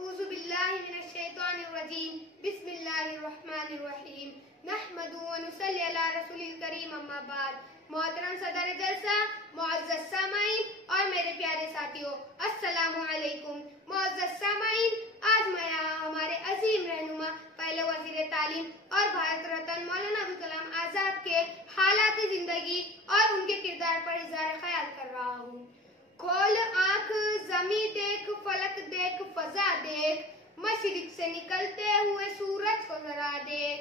अऊज़ु बिल्लाहि मिनश शैतानिर रजीम बिस्मिल्लाहिर रहमानिर रहीम नहमदु व नुसल्ली अला रसूलिल करीम अम्मा बाद। मोहतरम सदर जलसा, मुअज़्ज़ज़ सामाईन और मेरे प्यारे साथियों, अस्सलामु अलैकुम। मुअज़्ज़ज़ सामाईन, आज मैं यहाँ हमारे अजीम रहनुमा पहले वज़ीर तालीम और भारत रत्न मौलाना अबुल कलाम आजाद के हालात जिंदगी और उनके किरदार पर इज़हार ख्याल कर रहा हूँ। खोल आँख, ज़मीं देख, फलक देख, फजा देख, मशरिक से निकलते हुए सूरज को जरा देख।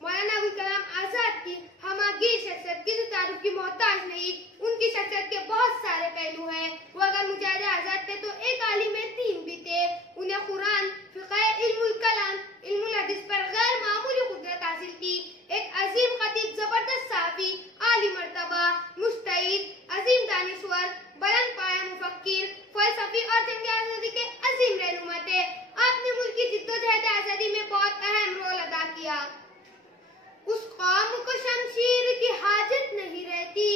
मौलाना अबुल कलाम आजाद की हमागी शख्सियत किसी तारीफ की मोहताज नहीं। उनकी शख्सियत के बहुत सारे पहलू हैं। वो अगर मुजाहिद आजाद थे तो एक आलिम दीन भी थे। उन्हें कुरान, फिक़ह, इल्मुल कलाम, इल्मुल हदीस पर गैर मामूली कुदरत हासिल थी। एक अजीम खतीब, जबरदस्त साफी, आली मर्तबा, मुस्तईद, अजीम दानिश्वर, बुलंद पाया मुफक्किर, फलसफी और जंग आजादी के अजीम रहनुमा थे। आपने मुल्क की जिद्दोजहद आजादी में बहुत अहम रोल अदा किया। उस कौम को शमशीर की हाजत नहीं रहती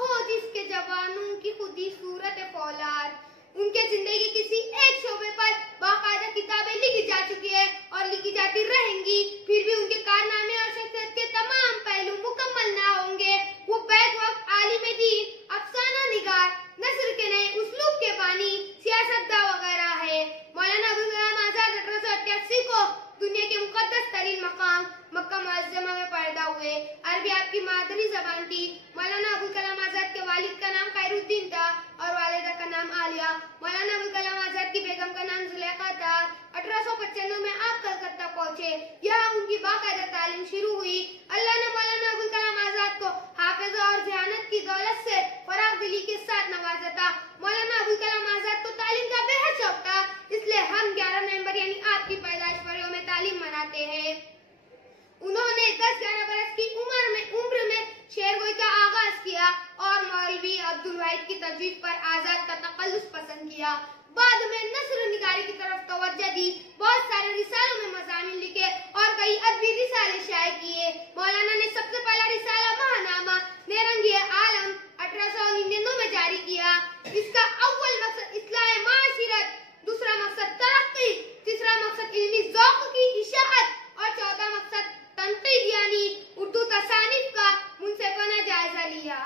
हो जिसके जवानों की खुद ही सूरत फौलाद। उनके जिंदगी किसी एक शोबे पर बाकायदा किताबें लिखी जा चुकी है और लिखी जाती रहेंगी, फिर भी उनके कारनामे और शख्सियत के तमाम पहलू मुकम्मल ना होंगे। वो बैक वक्त आलिम दीन, अफसाना निगार, नस्र के नए उस्लूब के बानी, सियासतदान वगैरह है। मौलाना अबुल कलाम आजाद 1888 को दुनिया के मुकद्दस तरीन मकाम मक्का मुअज़्ज़मा में पैदा हुए। अरबी आपकी मादरी जबान थी। मौलाना अबुल कलाम आजाद के वालिद का नाम खैरुद्दीन था और वालिदा का नाम आलिया। मौलाना अबुल कलाम आजाद की बेगम का नाम जुलेखा था। 1895 में आप कलकत्ता पहुंचे। यहाँ उनकी बाकायदा तालीम शुरू हुई। अल्लाह ने मौलाना अबुल कलाम आजाद को हाफिज और ज़हानत की दौलत से फराग दिली के साथ नवाजा था। मौलाना अबुल कलाम आजाद को तालीम का बेहद शौक था, इसलिए हम 11 नवंबर यानी आपकी पैदाइश पर यौम तालीम मनाते हैं। उन्होंने 10-11 बरस की उम्र में शेरगोई का आगाज किया और मौलवी अब्दुल वाहिद की तजवीज़ पर आजाद का तकल्लुस पसंद किया। बाद में नस्र निगारी की तरफ तवज्जो दी। बहुत सारे रिसालों में मज़ामीन लिखे और कई अदबी रिसाले शाये किए। मौलाना ने सबसे पहला रिसाला महानामा नेरंगी आलम 1899 में जारी किया। इसका अव्वल मकसद इस्लाह माशिरत, दूसरा मकसद तरक्की, तीसरा मकसद इल्मी ज़ौक़ की इशाअत और चौथा मकसद तनक़ीद यानी उर्दू तसानीफ का मुनसिफाना जायजा लिया।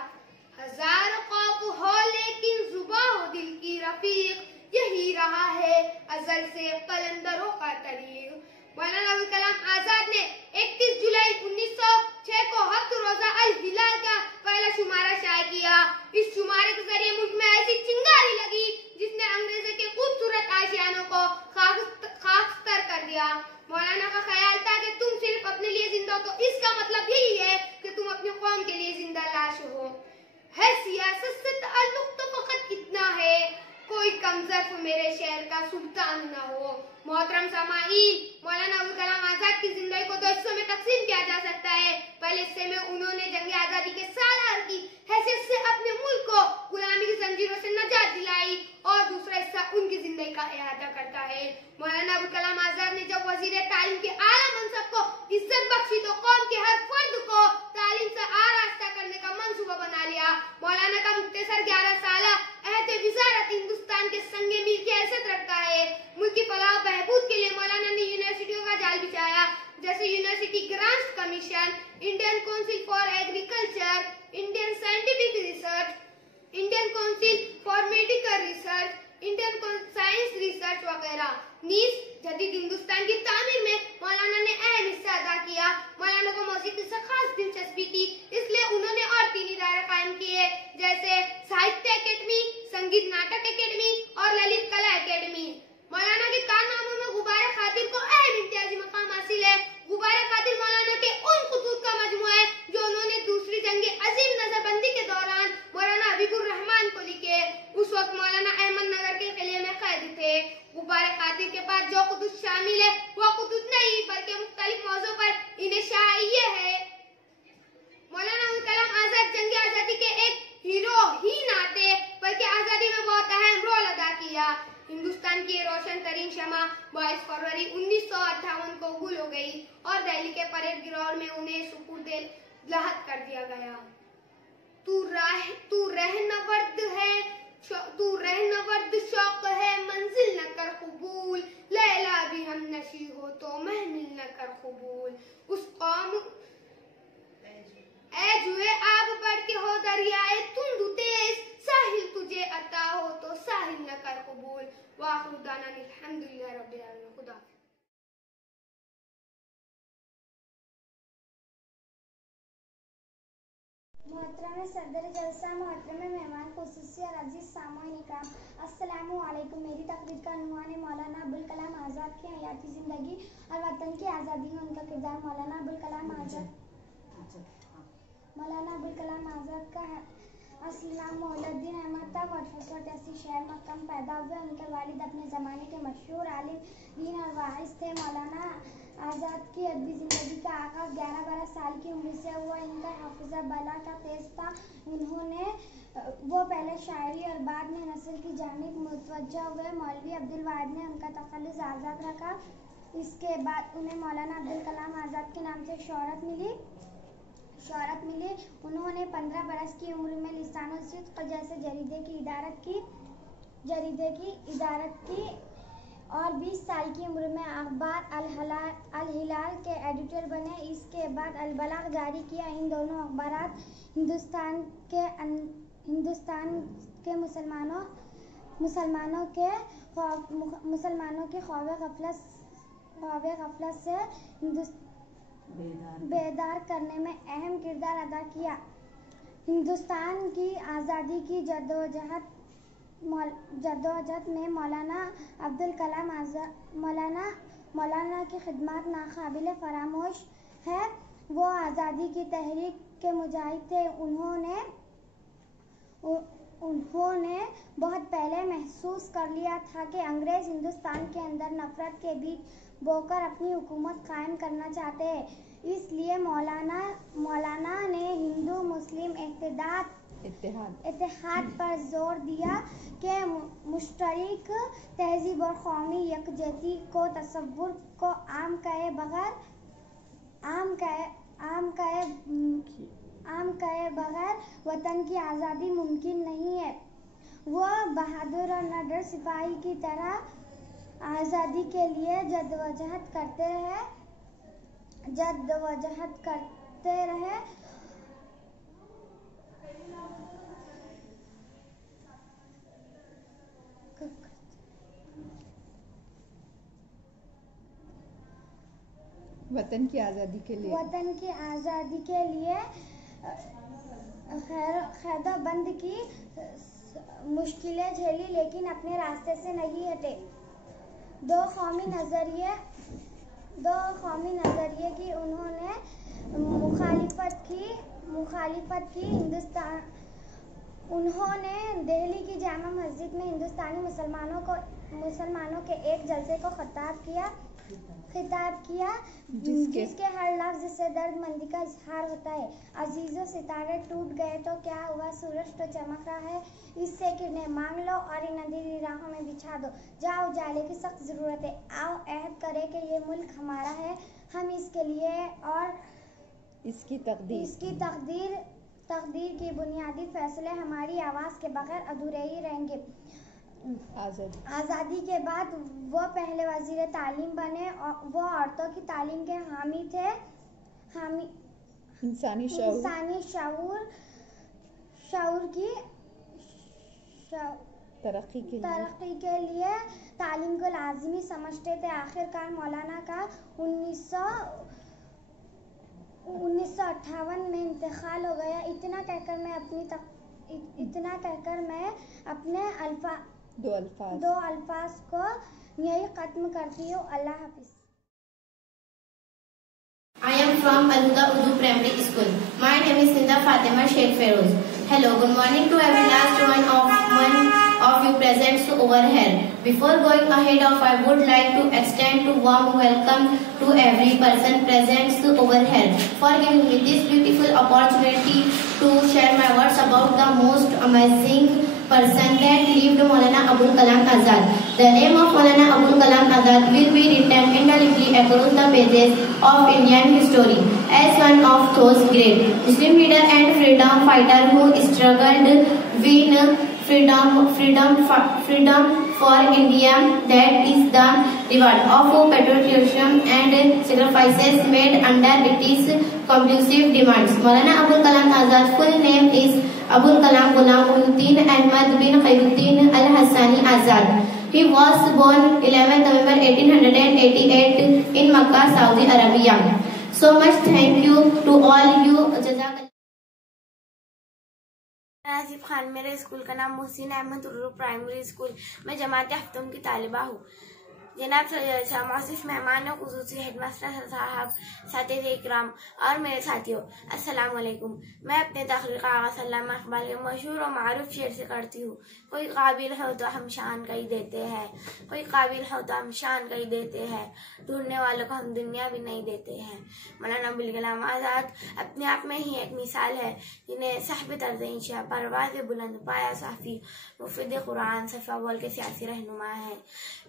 हजार खौफ हो लेकिन जुबां हो दिल की रफीक, यही रहा है अज़ल से कलंदरों का तरीक़। मौलाना अबुल कलाम आजाद ने 31 जुलाई 1906 को हफ्त रोजा अल हिलाल का पहला शुमारा शाये किया। इस शुमारे के जरिए मुल्क में ऐसी चिंगारी लगी जिसने अंग्रेजों के खूबसूरत आशियानों को खाकस्तर कर दिया। मौलाना का ख्याल था कि तुम सिर्फ अपने लिए जिंदा हो तो इसका मतलब यही है कि तुम अपनी कौम के लिए जिंदा लाश हो। है सियासत से ताल्लुक तो फकत इतना है, कोई कमजर्फ मेरे शहर का सुल्तान न हो। मोहतरम सामाईन, मौलाना अबुल कलाम आजाद की जिंदगी को 2 हिस्सों में तकसीम किया जा सकता है। पहले हिस्से में उन्होंने जंग आजादी के सालार की हैसियत से अपने मुल्क को गुलामी की जंजीरों से नजात दिलाई और दूसरा हिस्सा उनकी जिंदगी का इहाता करता है। मौलाना अबुल कलाम आजाद ने जब वजीर तालीम के आला मनसब को इज्जत बख्शी तो कौम के हर फर्द को तालीम से आरास्ता करने का मंसूबा बना लिया। मौलाना का मुख्तसर 11 साला अहद विज़ारत हिंदुस्तान के संगे मील की हैसियत रखता है। मुल्क की फलाह बहबूद के लिए मौलाना ने यूनिवर्सिटियों का जाल बिछाया, जैसे university grants commission, Indian council for agriculture, Indian scientific research, Indian council for medical research, Indian science research वगैरह। नीस जदीद हिंदुस्तान की तामीर में मौलाना ने अहम हिस्सा अदा किया। मौलाना को मौसीकी से खास दिलचस्पी थी, इसलिए उन्होंने और 3 इदारे कायम किए, जैसे साहित्य अकेडमी, संगीत नाटक अकेडमी और ललित कला अकेडमी। मौलाना के कारनामों में गुब्बारे खातिर को अहम इम्तियाजी मकाम हासिल है। गुब्बारे खातिर मौलाना के उन खुतूत का मजमू है जो उन्होंने दूसरी जंग अजीम नजरबंदी के दौरान मौलाना हबीबुर रहमान को लिखे। उस वक्त मौलाना अहमदनगर के किले में कैदी थे। गुब्बारे खातिर के पास जो खुतूत शामिल है वो खुतूत नहीं बल्कि मुख्तलिफ मौजू पर इन्हें शाये है। मौलाना अबुल कलाम आजाद जंग आजादी के एक हीरो ही ना थे बल्कि आजादी में बहुत अहम रोल अदा किया। हिंदुस्तान की रोशन तरीन शमा 22 फरवरी 1958 को गुल हो गई और दिल्ली के परेड ग्राउंड में उन्हें सुपुर्दे लहद कर दिया गया। तू रहनवर्द है तू रहनवर्द शौक है मंजिल न कर कबूल, लैला भी हम नशी हो तो महमिल न कर कबूल। उस कौम ऐ जुए आब बढ़ के हो दरियाए तुंद तेज, साहिल तुझे अता हो तो साहिल न कर कबूल। वाखिर दाना अल्हम्दुलिल्लाह रब्बिल आलमीन। खुदा मोहतरम सदर जलसा, मोहतरम मेहमान खुसूसी और अजीज सामईन इकराम, अस्सलामु अलैकुम। मेरी तकरीर का उन्वान है मौलाना अबुल कलाम आज़ाद की हयाती ज़िंदगी और वतन की आज़ादी में उनका किरदार। मौलाना अबुल कलाम आज़ाद का असली नाम मोहल्लुद्दीन अहमद था। 1888 शहर मक्का में पैदा हुए। उनके वालिद अपने ज़माने के मशहूर आलिम, दीन और वाइज थे। मौलाना आज़ाद की अदबी ज़िंदगी का आगाज़ 11-12 साल की उम्र से हुआ। इनका हाफिज़ा बलागा तेज़ था। वो पहले शायरी और बाद में नस्ल की जानिब मुतवज्जह हुए। मौलवी अब्दुल वाहिद ने उनका तखल्लुस आज़ाद रखा। इसके बाद उन्हें मौलाना अब्दुल कलाम आज़ाद के नाम से शोहरत मिली। उन्होंने 15 बरस की उम्र में लिसान-उल-सिद्क़ जैसे जरीदे की इदारत की और 20 साल की उम्र में अखबार अल-हिलाल के एडिटर बने। इसके बाद अल-बलाग जारी किया। इन दोनों अखबारात हिंदुस्तान के मुसलमानों के ख्वाब गफलत से बेदार करने में अहम किरदार अदा किया। हिंदुस्तान की आज़ादी की जद्दोजहद में मौलाना अब्दुल कलाम मौलाना की खिदमत नाकाबिले फरामोश है। वो आज़ादी की तहरीक के मुजाहिद थे। उन्होंने बहुत पहले महसूस कर लिया था कि अंग्रेज़ हिंदुस्तान के अंदर नफरत के बीज बोकर अपनी हुकूमत कायम करना चाहते हैं। इसलिए मौलाना ने हिंदू मुस्लिम इत्तेहाद पर जोर दिया कि मुश्तरक तहज़ीब और कौमी यकजहती को तसव्वुर को आम किए बगैर वतन की आज़ादी मुमकिन नहीं है। वो बहादुर और निडर सिपाही की तरह आज़ादी के लिए जद्दोजहद करते रहे। वतन की आज़ादी के लिए खैरबंद की मुश्किलें झेली, लेकिन अपने रास्ते से नहीं हटे। दो कौमी नज़रिए की उन्होंने मुखालिफत की। उन्होंने दिल्ली की जामा मस्जिद में हिंदुस्तानी मुसलमानों के एक जलसे को खिताब किया जिसके हर लफ्ज से दर्दमंदी का इजहार होता है। अजीजों, सितारे टूट गए तो क्या हुआ, सूरज तो चमक रहा है, इससे किरणें मांग लो और इन अंधेरी राहों में बिछा दो। जाओ, उजाले की सख्त जरूरत है। आओ अहद करें कि ये मुल्क हमारा है, हम इसके लिए और इसकी तकदीर की बुनियादी फैसले हमारी आवाज़ के बगैर अधूरे ही रहेंगे। आज़ादी के बाद वो पहले वज़ीर तालीम बने। वो औरतों की तालीम के हामी थे। इंसानी शऊर की तरक्की के लिए तालीम को लाज़मी समझते थे। आखिरकार मौलाना का 1958 में इंतकाल हो गया। इतना कहकर मैं अपने दो अल्फाज को यही खत्म करती हूँ। अल्लाह हाफिज़। I am from Al-Huda Urdu Primary School. My name is Nida Fatima Sheikh Feroz. Hello, good morning to every last one of you present over here. Before going ahead I would like to extend a warm welcome to every person present over here for giving me this beautiful opportunity to share my words about the most amazing person that lived, Maulana Abul Kalam Azad. The name of Maulana Abul Kalam Azad will be written indelibly across the pages of Indian history as one of those great Muslim leader and freedom fighter who struggled with freedom for India. That is the reward of patriotism and sacrifices made under British compulsive demands. Maulana Abul Kalam Azad full name is Abul Kalam Gulamuddin Ahmad bin Khairuddin Al-Hassani Azad. He was born 11 November 1888 in Makkah, Saudi Arabia. So much thank you to all you. Asif Khan, मेरे school का नाम Mohsin Ahmad Urdu primary school, मैं जमात हफ्तम की तालिबा हूँ। जनाब मोहसिफ मेहमान, खुसूसी headmaster साहब, साथी इकराम और मेरे साथियों, अस्सलाम वालेकुम। मैं अपने तकरीर का आगाज़ अल्लामा इकबाल के मशहूर और मारूफ शेर से करती हूँ। कोई काबिल हो तो हम शान कही देते हैं, कोई काबिल हो तो हम शान कही देते हैं, ढूंढने वालों को हम दुनिया भी नहीं देते हैं। मौलाना अबुल कलाम आज़ाद अपने आप में ही एक मिसाल है, जिन्हें साहिब तर्ज़ इंशा, परवाज़ बुलंद, पाया साफ़ी, मुफ़िद कुरान, सफ़ा बोल के सियासी रहनुमा है।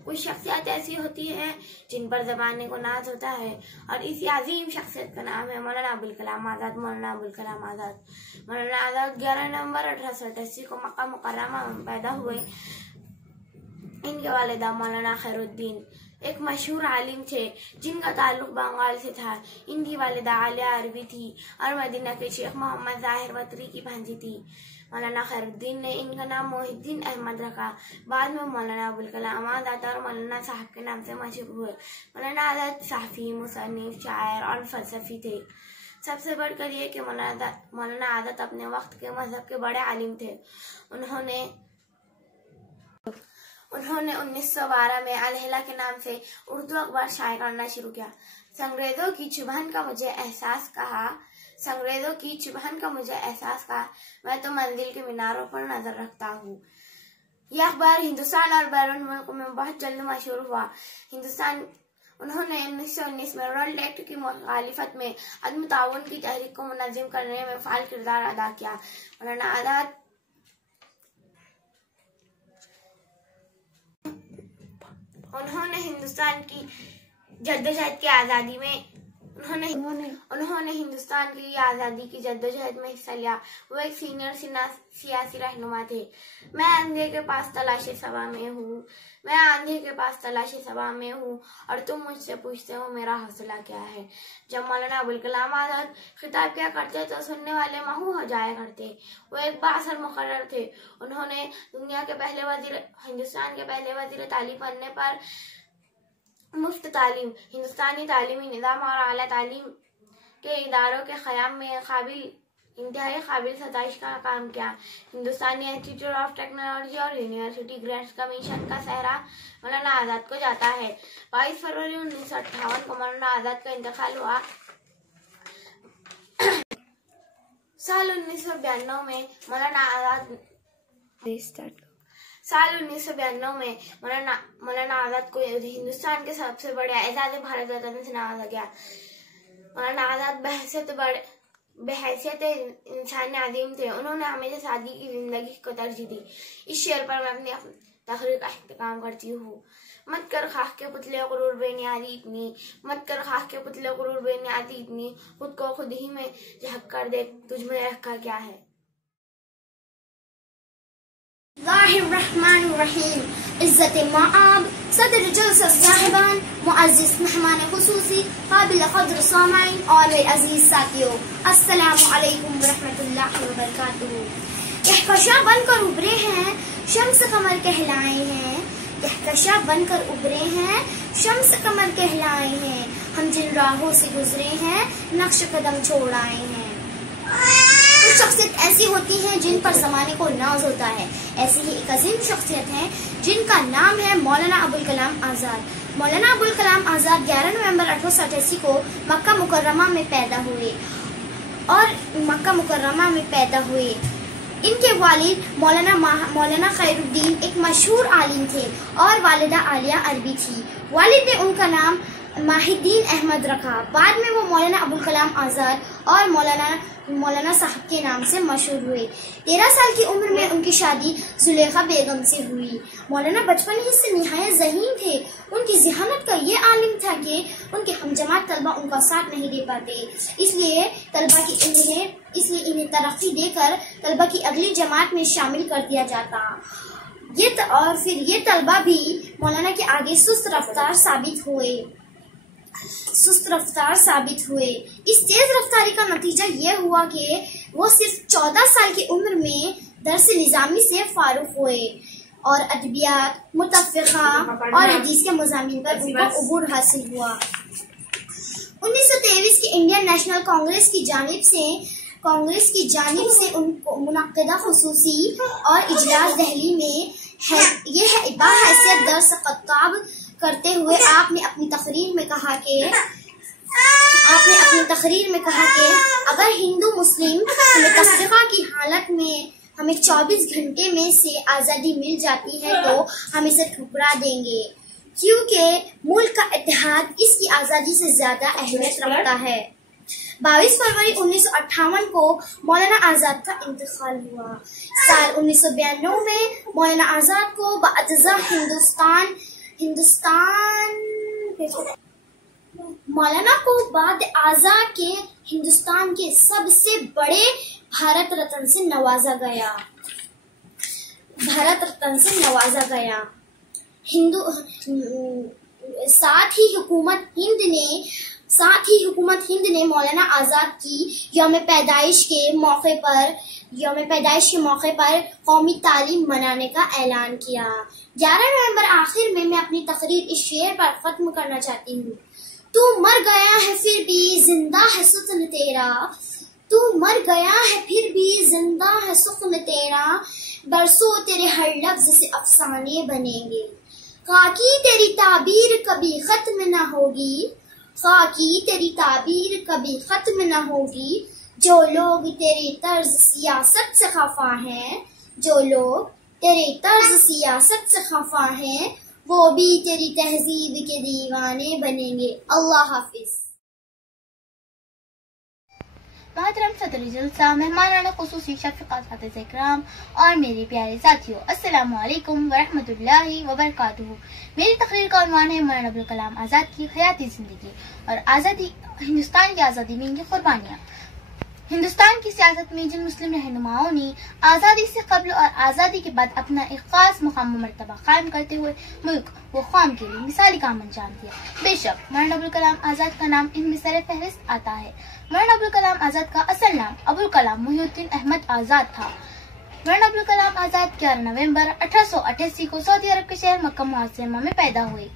कुछ शख्सियत ऐसी होती है जिन पर ज़माने को नाज होता है, और इसी अजीम शख्सियत का नाम है मौलाना अबुल कलाम आज़ाद। मौलाना अबुल कलाम आज़ाद 11 नवंबर 1888 को मक्का मुकर्रमा में पैदा हुए। इनके वालिदा मौलाना खैरुद्दीन एक मशहूर आलिम थे, जिनका ताल्लुक बंगाल से था। इनकी वालिदा आलिया अरबी थी और मदीना के शेख मोहम्मद ज़ाहिर वतरी की भांजी थी। मौलाना खैरुद्दीन ने इनका नाम मोहिद्दीन अहमद रखा। बाद में मौलाना अबुल कलाम आज़ाद और मौलाना साहब के नाम से मशहूर हुए। मौलाना आज़ाद साफ़ी, मुसन्निफ, शायर और फलसफी थे। सबसे बढ़कर ये कि मौलाना आज़ाद अपने वक्त के मजहब के बड़े आलिम थे। उन्होंने 1912 में अलहिला के नाम से उर्दू अखबार शाये करना शुरू किया। संग्रेजों की चुभन का मुझे एहसास कहा, मैं तो मंजिल के मीनारों पर नजर रखता हूँ। यह अखबार हिंदुस्तान और बैरून मुल्क में बहुत जल्द मशहूर हुआ। उन्होंने 1919 में रोल्ड एक्ट की मुखालिफत में अदम ताउन की तहरीक को मुनज़्ज़म करने में फाल किरदार अदा किया। मौलाना आज़ाद उन्होंने हिंदुस्तान की जद्दोजहद की आज़ादी में हिस्सा लिया। वो एक सीनियर सियासी रहनुमा थे। मैं आंधे के पास तलाशी सभा में हूँ और तुम मुझसे पूछते हो मेरा हौसला क्या है। जब मौलाना अबुल कलाम आज़ाद खिताब किया करते तो सुनने वाले महू हो जाया करते। वो एक बाअसर मुकर्रर थे। उन्होंने हिंदुस्तान के पहले वजीर तालीम बनने पर मुफ्त तालीम, हिंदुस्तानी तालीमी निज़ाम और आला तालीम के इदारों के क़याम में इंतहाई काबिल सताइश का काम किया। हिंदुस्तानी इंस्टीट्यूट ऑफ टेक्नोलॉजी और यूनिवर्सिटी ग्रेड्स कमीशन का सहरा मौलाना आज़ाद को जाता है। 22 फरवरी 1958 को मौलाना आज़ाद का इंतकाल हुआ। साल 1992 में मौलाना आज़ाद को हिंदुस्तान के सबसे बड़े एजाज भारत रत्न से नवाजा गया। मौलाना आज़ाद बहैसियत इंसान अजीम थे। उन्होंने हमेशा सादगी की जिंदगी को तरजीह दी। इस शेर पर मैं अपनी तकरीर का इख्तिताम करती हूँ। मत कर खाक के पुतले गुरूर बेनियादी इतनी, खुद को खुद ही में झक कर देख, तुझ में रखा क्या है। बिस्मिल्लाहिर्रहमानिर्रहीम। इज्जत माआब सदर जलसा साहिबान, मुअज़्ज़िज़ मेहमान खुसूसी, काबिल क़द्र सामाईन और मेरे अजीज साथियों, अस्सलामु अलैकुम वरहमतुल्लाहि वबरकातुहू। कहकशा बनकर उभरे हैं, शम्स कमर कहलाए हैं। कहकशा बनकर उभरे हैं, शम्स कमर कहलाए हैं। हम जिन राहों से गुजरे हैं, नक्श कदम छोड़ आए हैं। कुछ शख्सियत ऐसी होती हैं जिन पर जमाने को नाज होता है। ऐसी ही एक अजीम शख्सियत है जिनका नाम है मौलाना अबुल कलाम आज़ाद। मौलाना अबुल कलाम आज़ाद 11 नवंबर 1888 को मक्का मुकर्रमा में पैदा हुए। इनके वालिद मौलाना खैरुद्दीन एक मशहूर आलिम थे और वालिदा आलिया अरबी थी। वालिद ने उनका नाम माहिद्दीन अहमद रखा। बाद में वो मौलाना अबुल कलाम आज़ाद और मौलाना साहब के नाम से मशहूर हुए। 13 साल की उम्र में उनकी शादी जुलेखा बेगम से हुई। मौलाना बचपन ही से निहायत ज़हीन थे। उनकी ज़हानत का ये आलिम था कि उनके हमजमात तलबा उनका साथ नहीं दे पाते, इसलिए इन्हें तरक्की देकर तलबा की अगली जमात में शामिल कर दिया जाता। और फिर ये तलबा भी मौलाना के आगे सुस्त रफ्तार साबित हुए। इस तेज रफ्तारी का नतीजा ये हुआ कि वो सिर्फ 14 साल की उम्र में दर्स निज़ामी से फारूक हुए और अदबियात, मुतफ़्फ़िक़ा और हदीस के मज़ामीन पर उनको अबूर हासिल हुआ। 1923 की इंडियन नेशनल कांग्रेस की जानिब से उनको मुनक़्क़दा खुसूसी और इजलास दिल्ली में बाहैसियत दर्स ख़त्ताब करते हुए आपने अपनी तकरीर में कहा कि अगर हिंदू मुस्लिम तफ़रीक़ा की हालत में हमें 24 घंटे में से आज़ादी मिल जाती है तो हम इसे ठुकरा देंगे, क्योंकि मुल्क का इत्तेहाद इसकी आज़ादी से ज़्यादा अहमियत रखता है। 22 फरवरी 1958 को मौलाना आज़ाद का इंतकाल हुआ। साल 1992 में मौलाना आज़ाद को बाअज़्ज़ा मौलाना को बाद आज़ाद के हिंदुस्तान के सबसे बड़े भारत रत्न से नवाजा गया। साथ ही हुकूमत हिंद ने मौलाना आज़ाद की यौम पैदाइश के मौके पर कौमी तालीम मनाने का ऐलान किया। 11 नवंबर आखिर में मैं अपनी तकरीर इस शेर पर खत्म करना चाहती हूँ। तू मर गया है फिर भी जिंदा है सुख्न तेरा, तू मर गया है फिर भी जिंदा है सुख्न तेरा, बरसों तेरे हर लफ्ज से अफसाने बनेंगे, खाकी तेरी ताबीर कभी खत्म न होगी, खाकी तेरी ताबीर कभी खत्म न होगी, जो लोग तेरी तर्ज सियासत से खफा हैं, जो लोग तेरे तर्ज सियासत से खफा हैं, वो भी तेरी तहजीब के दीवाने बनेंगे। अल्लाह हाफिज। मोहतरम सदर जलसा, मेहमानान खुसूसी शफ़क़ात इकराम और मेरे प्यारे साथियों, अस्सलामु अलैकुम वरहमतुल्लाहि वबरकातुहू। मेरी तकरीर का उन्वान है मौलाना अबुल कलाम आज़ाद की हयाती ज़िंदगी और हिंदुस्तान की आज़ादी में इनकी कुर्बानियाँ। हिंदुस्तान की सियासत में जिन मुस्लिम रहनुमाओं ने आज़ादी से कब्ल और आज़ादी के बाद अपना एक खास मुकाम व मर्तबा कायम करते हुए मुल्क व कौम के लिए मिसाली काम अंजाम दिया। बेशक मौलाना अबुल कलाम आज़ाद का नाम इनमें सर फहरिस्त आता है। मौलाना अबुल कलाम आज़ाद का असल नाम अबुल कलाम मुहिउद्दीन अहमद आज़ाद था। मौलाना अबुल कलाम आज़ाद 11 नवंबर 1888 को सऊदी अरब के शहर मक्का मुअज़्ज़मा में पैदा हुए।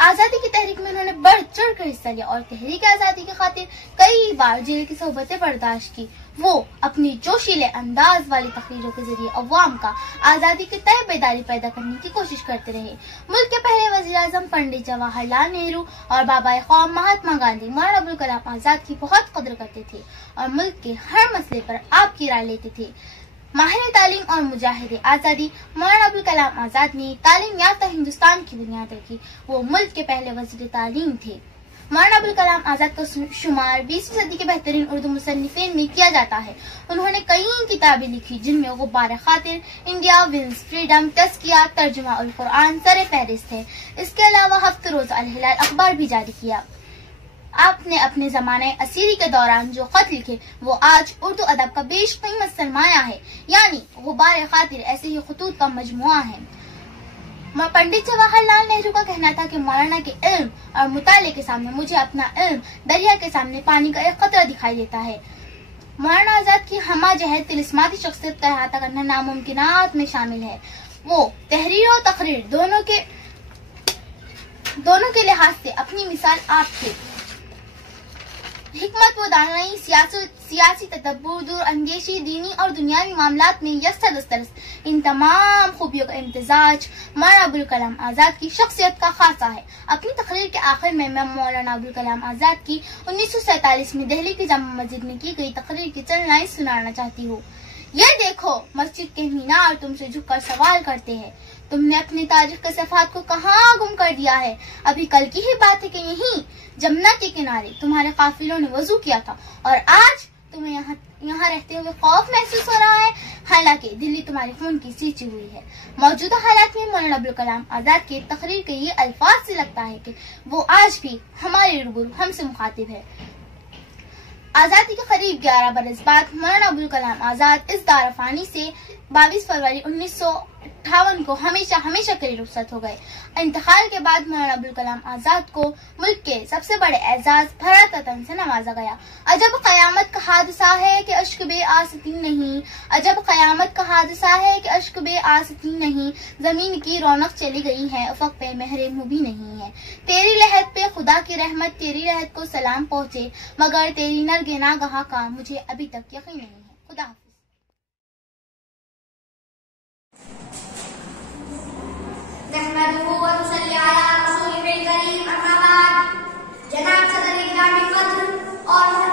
आज़ादी की तहरीक में उन्होंने बढ़ चढ़ कर हिस्सा लिया और तहरीक आज़ादी की खातिर कई बार जेल की सोहबतें बर्दाश्त की। वो अपनी जोशीले अंदाज वाली तकरीरों के जरिए अवाम का आज़ादी के तय बेदारी पैदा करने की कोशिश करते रहे। मुल्क के पहले वज़ीर आज़म पंडित जवाहरलाल नेहरू और बाबाए कौम महात्मा गांधी मौलाना अबुल कलाम आज़ाद की बहुत कदर करते थे और मुल्क के हर मसले पर आपकी राय लेते थे। माहिर तालीम और मुजाहिद आज़ादी मौलाना अबुल कलाम आज़ाद ने तालीम याफ्ता हिंदुस्तान की बुनियाद रखी। वो मुल्क के पहले वज़ीर तालीम थे। मौलाना अबुल कलाम आज़ाद का शुमार 20वीं सदी के बेहतरीन उर्दू मुसन्निफीन में किया जाता है। उन्होंने कई किताबें लिखी जिनमें गुब्बार खातिर, इंडिया विंस फ्रीडम, तज़किया, तर्जुमा उल कुरान सर फहरिस्त है। इसके अलावा हफ्ते रोज अल हिलाल अखबार भी जारी किया। आपने अपने जमाने असीरी के दौरान जो खत लिखे वो आज उर्दू अदब का बेशकीमत सरमाया है, यानी गुब्बार खातिर ऐसे ही खतूत का मजमुआ है। पंडित जवाहरलाल नेहरू का कहना था कि मौलाना के इल्म और मुताले के सामने मुझे अपना इल्म दरिया के सामने पानी का एक कतरा दिखाई देता है। मौलाना आज़ाद की हमा जहद तिलिस्माती शख्सियत का अहाता करना नामुमकिनात में शामिल है। वो तहरीर और तकरीर दोनों के लिहाज से अपनी मिसाल आप थे। हिकमत व दानाई, सियासी तदब्बुर, दूर अंदेशी, दीनी और दुनियावी मामलात में यस्सा दस्तरस, इन तमाम खूबियों का इम्तिजाज मौलाना अबुल कलाम आज़ाद की शख्सियत का खासा है। अपनी तकरीर के आखिर में मैं मौलाना अबुल कलाम आज़ाद की 1947 में दिल्ली की जामा मस्जिद में की गई तकरीर की चंद लाइन सुनाना चाहती हूँ। ये देखो मस्जिद के मीनार तुमसे झुककर सवाल करते हैं, तुमने अपनी तारीख के सफ़हात को कहाँ गुम कर दिया है। अभी कल की ही बात है कि यहीं जमुना के किनारे तुम्हारे काफिलों ने वजू किया था और आज तुम्हें यहाँ रहते हुए खौफ महसूस हो रहा है। हालांकि दिल्ली तुम्हारे खून की सींची हुई है। मौजूदा हालात में मौलाना अबुल कलाम आजाद के तकरीर के ये अल्फाज से लगता है कि वो आज भी हमारे रूबरू हमसे मुखातिब है। आजादी के करीब 11 बरस बाद मौलाना अबुल कलाम आजाद इस दारफानी से 22 फरवरी 1958 को हमेशा हमेशा के लिए रुखसत हो गए। इंतकाल के बाद मौलाना अबुल कलाम आजाद को मुल्क के सबसे बड़े एजाज फरात वतन से नवाजा गया। अजब कयामत का हादसा है कि अश्क बे आसतीन नहीं, अजब कयामत का हादसा है कि अश्क बे आसतीन नहीं, जमीन की रौनक चली गई है, उफक पे महरे मुबी नहीं है। तेरी लहद पे खुदा की रहमत, तेरी लहद को सलाम पहुँचे, मगर तेरी नरगे नागहा का मुझे अभी तक यकीन नहीं है। खुदा हाफिज। जनाब सदर इकराम कद्र और